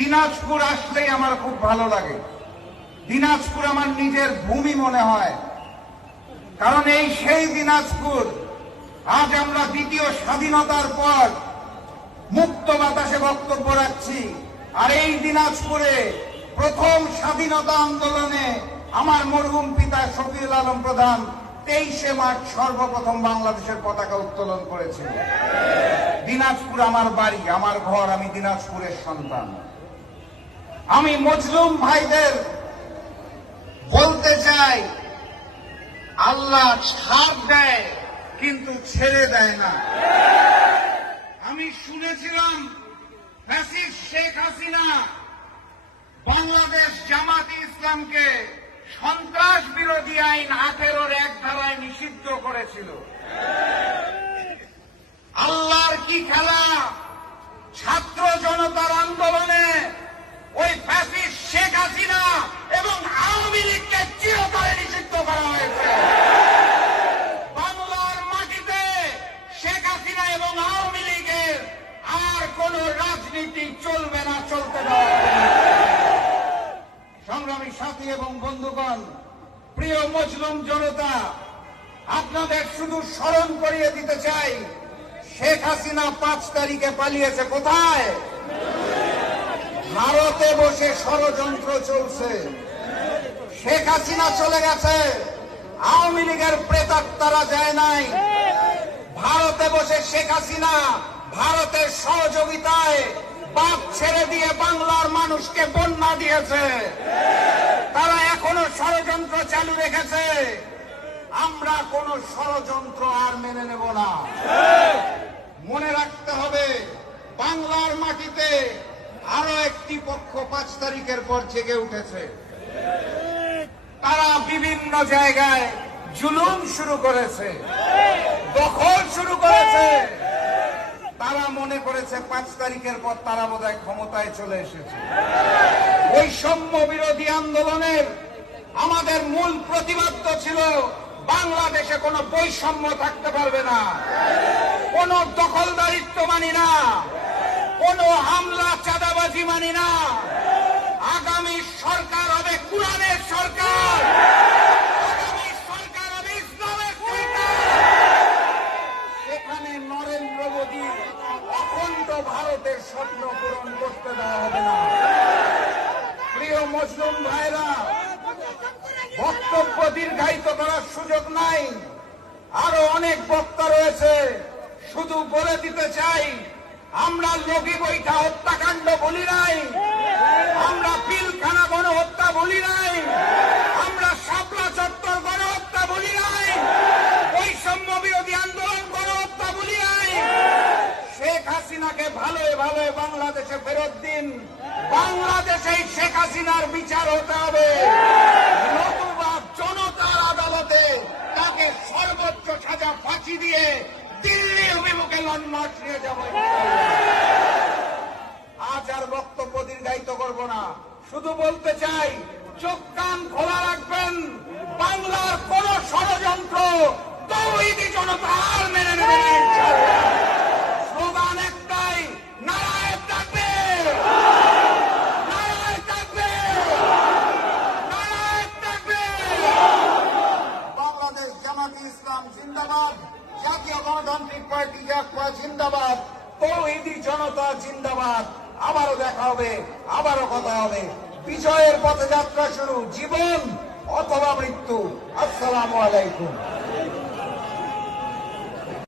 দিনাজপুর আসলেই আমার খুব ভালো লাগে। দিনাজপুর আমার নিজের ভূমি মনে হয়। কারণ এই সেই দিনাজপুর, আজ আমরা দ্বিতীয় স্বাধীনতার পর মুক্ত বাতাসে বক্তব্য রাখছি। আর এই দিনাজপুরে প্রথম স্বাধীনতা আন্দোলনে আমার মরহুম পিতা শফিউল আলম প্রধান তেইশে মার্চ সর্বপ্রথম বাংলাদেশের পতাকা উত্তোলন করেছিল। দিনাজপুর আমার বাড়ি, আমার ঘর, আমি দিনাজপুরের সন্তান। আমি মজলুম ভাইদের বলতে চাই, আল্লাহ ছাড় দেয়, কিন্তু ছেড়ে দেয় না। আমি শুনেছিলাম ফ্যাসিস্ট শেখ হাসিনা বাংলাদেশ জামাতি ইসলামকে সন্ত্রাস বিরোধী আইন আঠেরোর এক ধারায় নিষিদ্ধ করেছিল আল্লাহর কি খেলা ছাত্র জনতার আন্দোলনে ওই ফ্যাসিস্ট শেখ হাসিনা এবং আওয়ামী লীগকে চিরতরে নিষিদ্ধ করা হয়েছে বাংলার মাটিতে শেখ হাসিনা এবং আওয়ামী লীগের আর কোন রাজনীতি চলবে না, চলতে সংগ্রামী সাথী এবং বন্ধুগণ, প্রিয় মুসলিম জনতা, আপনাদের শুধু স্মরণ করিয়ে দিতে চাই, শেখ হাসিনা পাঁচ তারিখে পালিয়েছে কোথায়? ভারতে বসে ষড়যন্ত্র চলছে। শেখ হাসিনা চলে গেছে, আওয়ামী লীগের প্রেতাত্মারা যায় নাই। ভারতে বসে শেখ হাসিনা ভারতের সহযোগিতায় বাপ ছেড়ে দিয়ে বাংলার মানুষকে বন্যা দিয়েছে। তারা এখনও ষড়যন্ত্র চালু রেখেছে। আমরা কোন ষড়যন্ত্র আর মেনে নেব না। মনে রাখতে হবে, বাংলার মাটিতে আরও একটি পক্ষ পাঁচ তারিখের পর জেগে উঠেছে। তারা বিভিন্ন জায়গায় জুলুম শুরু করেছে। দখল শুরু করেছে? তারা মনে করেছে পাঁচ তারিখের পর তারা বোধহয় ক্ষমতায় চলে এসেছে। বৈষম্য বিরোধী আন্দোলনের আমাদের মূল প্রতিবাদ ছিল, বাংলাদেশে কোনো বৈষম্য থাকতে পারবে না। কোন দখলদারিত্ব মানি না। কোন হামলা, চাঁদাবাজি মানি না। আগামী সরকার হবে কোরআনের সরকার হবে ইসলামের সরকার সেখানে নরেন্দ্র মোদী অখণ্ড ভারতের স্বপ্ন পূরণ করতে দেওয়া হবে না মুসলিম ভাইরা, বক্তব্য দীর্ঘায়িত করার সুযোগ নাই। আরও অনেক বক্তা রয়েছে, শুধু বলে দিতে চাই, আমরা লগি বৈঠা হত্যাকাণ্ড বলি নাই, আমরা পিলখানা গণহত্যা বলি নাই, আমরা শাপলা চত্বর গণহত্যা বলি নাই, বৈষম্য বিরোধী আন্দোলন গণহত্যা বলি নাই। শেখ হাসিনাকে ভালোই ভালোই বাংলাদেশে ফেরত দিন বাংলাদেশেই হাসিনার বিচার হতে হবে। নতুবা জনতার আদালতে তাকে সর্বোচ্চ সাজা ফাঁসি দিয়ে দিল্লি অভিমুখে লন্ডমার্চ নিয়ে যাব। আজ আর বক্তব্য দীর্ঘায়িত করব না। শুধু বলতে চাই, চোখ কান খোলা রাখবেন। বাংলার কোন ষড়যন্ত্র তৌহিদি জনতা গণতান্ত্রিক পার্টি জাকপা জিন্দাবাদ, তৌহিদি জনতা জিন্দাবাদ। আবারও দেখা হবে, আবারও কথা হবে। বিজয়ের পথে যাত্রা শুরু, জীবন অথবা মৃত্যু। আসসালামু আলাইকুম।